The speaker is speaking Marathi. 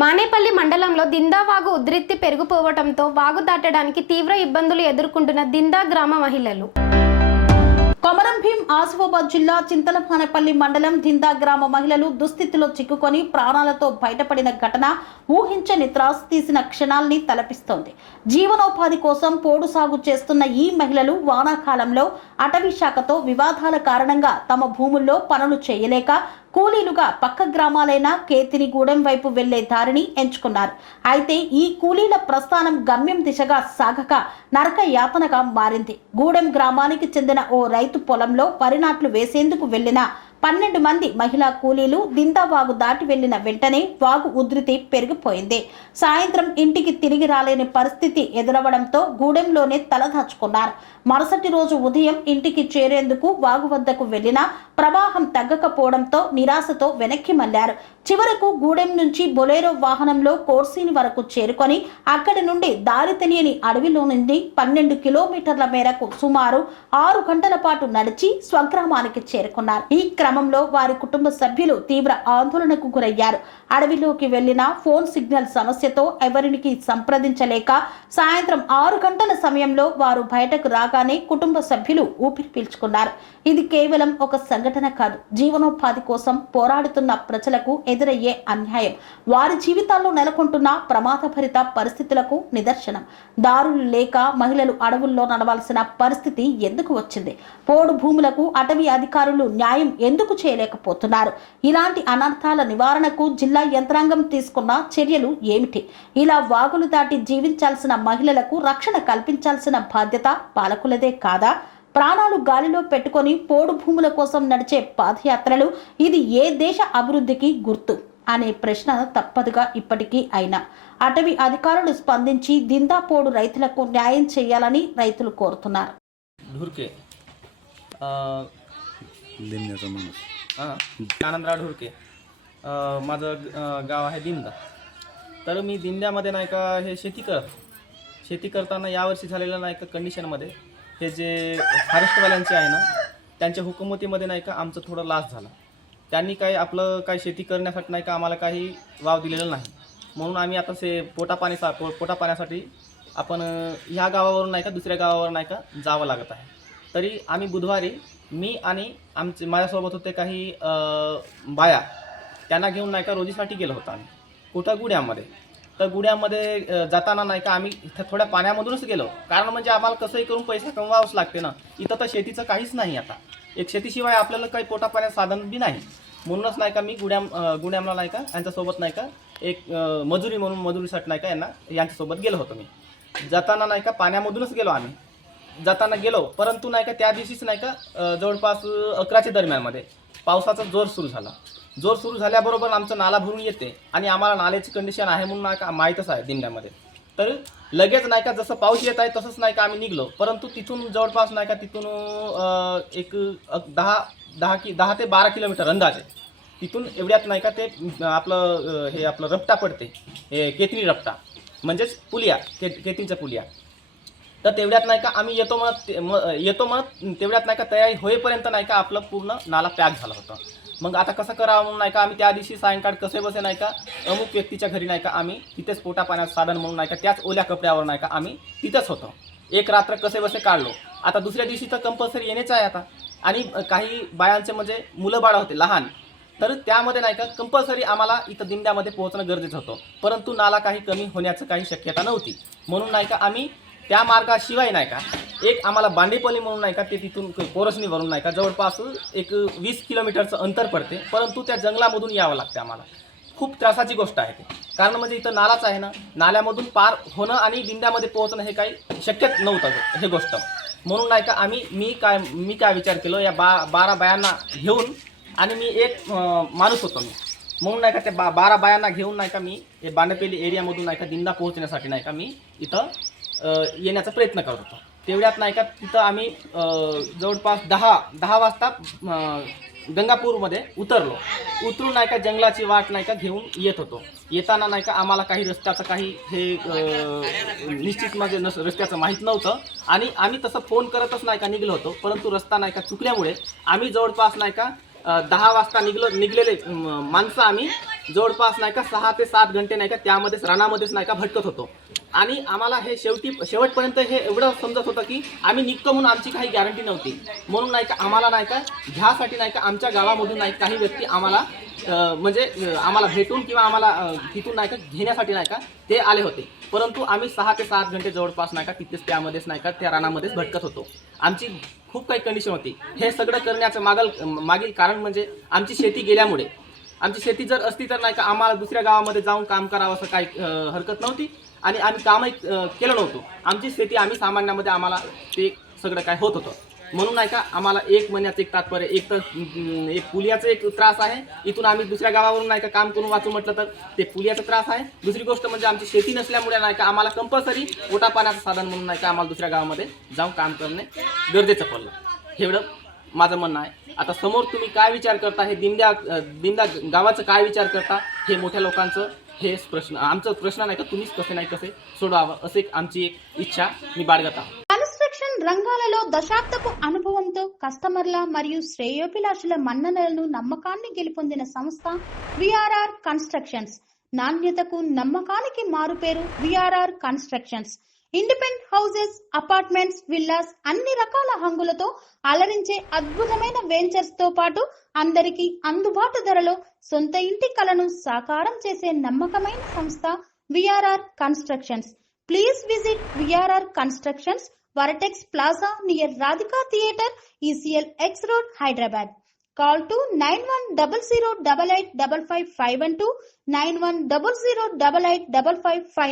మానేపల్లి మండలంలో దిందా వాగు ఉధృతి పెరిగిపోవడంతో వాగు దాటడానికి తీవ్ర ఇబ్బందులు ఎదుర్కొంటున్న దిందా గ్రామ మహిళలు. కొమరం భీం ఆసిఫాబాద్ జిల్లా చింతలమానేపల్లి మండలం దిందా గ్రామ మహిళలు దుస్థితిలో చిక్కుకొని ప్రాణాలతో బయటపడిన ఘటన ఊహించని త్రాసు తీసిన క్షణాల్ని తలపిస్తోంది. జీవనోపాధి కోసం పోడు సాగు చేస్తున్న ఈ మహిళలు వానాకాలంలో అటవీ శాఖతో వివాదాల కారణంగా తమ భూముల్లో పనులు చేయలేక కూలీలుగా పక్క గ్రామాలైన కేతినిగూడెం వైపు వెళ్లే దారిని ఎంచుకున్నారు. అయితే ఈ కూలీల ప్రస్థానం గమ్యం దిశగా సాగక నరక యాతనగా మారింది. గూడెం గ్రామానికి చెందిన ఓ రైతు పొలంలో వరి నాట్లు వేసేందుకు వెళ్లిన 12 మంది మహిళా కూలీలు దిందా వాగు దాటి వెళ్లిన వెంటనే వాగు ఉధృతి పెరిగిపోయింది. సాయంత్రం ఇంటికి తిరిగి రాలేని పరిస్థితి ఎదురవడంతో గూడెంలోనే తలదాచుకున్నారు. మరుసటి రోజు ఉదయం ఇంటికి చేరేందుకు వాగు వద్దకు వెళ్లినా ప్రవాహం తగ్గకపోవడంతో నిరాశతో వెనక్కి మళ్లారు. చివరకు గూడెం నుంచి బొలేరో వాహనంలో కోర్సీని వరకు చేరుకొని అక్కడి నుండి దారి తెలియని అడవిలో నుండి 12 కిలోమీటర్ల మేరకు సుమారు 6 గంటల పాటు నడిచి స్వగ్రామానికి చేరుకున్నారు. ఈ క్రమంలో వారి కుటుంబ సభ్యులు తీవ్ర ఆందోళనకు గురయ్యారు. అడవిలోకి వెళ్లిన ఫోన్ సిగ్నల్ సమస్యతో ఎవరికి సంప్రదించలేక సాయంత్రం 6 గంటల సమయంలో వారు బయటకు రాగానే కుటుంబ సభ్యులు ఊపిరి పీల్చుకున్నారు. ఇది కేవలం ఒక సంఘటన కాదు, జీవనోపాధి కోసం పోరాడుతున్న ప్రజలకు ఎదురయ్యే అన్యాయం, వారి జీవితాల్లో నెలకొంటున్న ప్రమాదభరిత పరిస్థితులకు నిదర్శనం. దారులు లేక మహిళలు అడవుల్లో నడవాల్సిన పరిస్థితి ఎందుకు వచ్చింది? పోడు భూములకు అటవీ అధికారులు న్యాయం ఎందుకు చేయలేకపోతున్నారు? ఇలాంటి అనర్థాల నివారణకు జిల్లా యంత్రాంగం తీసుకున్న చర్యలు ఏమిటి? ఇలా వాగులు దాటి జీవించాల్సిన మహిళలకు రక్షణ కల్పించాల్సిన బాధ్యత పాలకులదే కాదా? ప్రాణాలు గాలిలో పెట్టుకొని పోడు భూముల కోసం నడిచే పాదయాత్రలు ఇది ఏ దేశ అభివృద్ధికి గుర్తు అనే ప్రశ్న తప్పదుగా ఇప్పటికీ అయినా అటవీ అధికారులు స్పందించి దిందా పోడు రైతులకు న్యాయం చేయాలని రైతులు కోరుతున్నారు. आनंदराव ढुरके माझं गाव आहे दिंदा. तर मी दिंद्यामध्ये नाही का हे शेती करताना यावर्षी झालेलं नाही का कंडिशनमध्ये हे जे फॉरेस्टवाल्यांचे आहे ना त्यांच्या हुकुमतीमध्ये नाही का आमचं थोडं लॉस झालं. त्यांनी काही आपलं काही शेती करण्यासाठी नाही का आम्हाला काही वाव दिलेलं नाही. म्हणून आम्ही आता पोटापाण्यासाठी आपण ह्या गावावरून नाही का दुसऱ्या गावावर नाही का जावं लागत आहे. तरी आम्ही बुधवारी मी आणि माझ्यासोबत होते काही बाया त्यांना घेऊन नाही का रोजीसाठी गेलो होतो आम्ही कुठं गुड्यामध्ये. तर गुड्यामध्ये जाताना नाही का आम्ही इथं थोड्या पाण्यामधूनच गेलो, कारण म्हणजे आम्हाला कसंही करून पैसा कमवावंच लागते ना. इथं तर शेतीचं काहीच नाही, आता एक शेतीशिवाय आपल्याला काही पोटापाण्याचं साधन बी नाही. म्हणूनच नाही का मी गुड्यामला नाही का यांच्यासोबत नाही का एक मजुरीसाठी नाही का यांच्यासोबत गेलो होतो. मी जाताना नाही का पाण्यामधूनच गेलो आम्ही. जाताना गेलो, परंतु नाही का त्या दिवशीच नाही का जवळपास 11च्या दरम्यानमध्ये पावसाचा जोर सुरू झाल्याबरोबर आमचं नाला भरून येते आणि आम्हाला नाल्याची कंडिशन आहे म्हणून नाही का माहीतच आहे दिंड्यामध्ये. तर लगेच नाही का जसं पाऊस येत आहे तसंच नाही का आम्ही निघलो, परंतु तिथून जवळपास नाही का तिथून एक 10 ते 12 किलोमीटर अंदाजे तिथून एवढ्यात नाही का ते आपलं रपटा पडते, हे केतनी रपटा म्हणजेच पुलिया, केतनीचा पुलिया. तर तेवढ्यात नाही का आम्ही येतो म्हणत तेवढ्यात नाही का तयारी होईपर्यंत नाही का आपलं पूर्ण नाला पॅक झाला होता. मग आता कसं करावं म्हणून नाही का आम्ही त्या दिवशी सायंकाळ कसे बसे नाही का अमुक व्यक्तीच्या घरी नाही का आम्ही तिथेच पोटा पाण्याचं साधन म्हणून नाही का त्याच ओल्या कपड्यावर नाही का आम्ही तिथंच होतो. एक रात्र कसे बसे काढलो. आता दुसऱ्या दिवशी तर कंपल्सरी येणेच आहे आता. आणि काही बायांचे म्हणजे मुलं बाळं होते लहान, तर त्यामध्ये नाही का कंपल्सरी आम्हाला इथं दिंड्यामध्ये पोहोचणं गरजेचं होतं. परंतु नाला काही कमी होण्याचं काही शक्यता नव्हती. म्हणून नाही का आम्ही त्या मार्गाशिवाय नाही का एक आम्हाला बांडेपल्ली म्हणून नाही का ते तिथून कोरसणीवरून नाही का जवळपास एक 20 किलोमीटरचं अंतर पडते, परंतु त्या जंगलामधून यावं लागते आम्हाला. खूप त्रासाची गोष्ट आहे ते, कारण म्हणजे इथं नालाच आहे ना, नाल्यामधून पार होणं आणि दिंड्यामध्ये पोहोचणं हे काही शक्यच नव्हतं हे गोष्ट. म्हणून नाही का मी काय विचार केलो, या 12 बायांना घेऊन, आणि मी एक माणूस होतो मी, म्हणून नाही का त्या 12 बायांना घेऊन नाही का मी हे बांडेपल्ली एरियामधून नाही का दिंडा पोहोचण्यासाठी नाही का मी इथं येण्याचा प्रयत्न करत होतो. तेवढ्यात नाही का तिथं आम्ही जवळपास 10 वाजता गंगापूरमध्ये उतरून नाही का जंगलाची वाट नाही का घेऊन येत होतो. येताना नाही का आम्हाला काही रस्त्याचं काही हे निश्चित म्हणजे रस्त्याचं माहीत नव्हतं आणि आम्ही तसं फोन करतच नाही का निघलो होतो. परंतु रस्ता नाही का चुकल्यामुळे आम्ही जवळपास नाही का 10 वाजता निघलेले माणसं आम्ही जवळपास नाही का 6 ते 7 घंटे नाही का त्यामध्येच रानामध्येच नाही का भटकत होतो. आणि आम्हाला हे शेवटपर्यंत हे एवढं समजत होतं की आम्ही निघतो म्हणून आमची काही गॅरंटी नव्हती. म्हणून नाही का आम्हाला नाही का ह्यासाठी नाही का आमच्या गावामधून नाही काही व्यक्ती आम्हाला आम्हाला भेटून किंवा आम्हाला तिथून नाही का घेण्यासाठी नाही का ते आले होते. परंतु आम्ही 6 ते 7 घंटे जवळपास नाही का तिथेच त्यामध्येच नाही का त्या रानामध्येच भटकत होतो. आमची खूप काही कंडिशन होती. हे सगळं करण्याचं मागील कारण म्हणजे आमची शेती गेल्यामुळे. आमची शेती जर असती तर नाही का आम्हाला दुसऱ्या गावामध्ये जाऊन काम करावं असं काही हरकत नव्हती आणि आम्ही कामही केलं नव्हतं. आमची शेती आम्ही सामान्यामध्ये आम्हाला ते सगळं काय होत होतं. म्हणून नाही का आम्हाला 1 महिन्याचं एक तात्पर्य एक तर एक पुलियाचा एक त्रास आहे. इथून आम्ही दुसऱ्या गावावरून नाही का काम करून वाचू म्हटलं तर ते पुलियाचा त्रास आहे. दुसरी गोष्ट म्हणजे आमची शेती नसल्यामुळे नाही का आम्हाला कंपल्सरी पोटा पाण्याचं साधन म्हणून नाही का आम्हाला दुसऱ्या गावामध्ये जाऊन काम करणे गरजेचं पडलं. एवढं माझं म्हणणं आहे. आता समोर तुम्ही काय विचार करता, हे दिंदा गावाचं काय विचार करता, हे मोठ्या लोकांचं हे प्रश्न आमचा प्रश्न नाही का तुम्हीच कसे सोडवावं असे आमची एक ఇచ్చా మీ బాధ్యత. కన్స్ట్రక్షన్ రంగాలలో దశాబ్దపు అనుభవంతో కస్టమర్ల మరియు శ్రేయోభిలాషుల మన్ననలను నమ్మకాన్ని గెలుపొందిన సంస్థ విఆర్ఆర్ కన్స్ట్రక్షన్స్. నాణ్యతకు నమ్మకానికి మారుపేరు VRR constructions. Independent houses, apartments, villas అన్ని రకాల హంగులతో అలరించే అద్భుతమైన వెంచర్స్ తో పాటు అందరికీ అందుబాటు ధరలో సొంత ఇంటి కలను సాకారం చేసే నమ్మకమైన సంస్థ VRR constructions. Please visit VRR Constructions, Varatex Plaza near Radhika Theatre, ECL X Road, Hyderabad. Call to 9100885551 9100885559.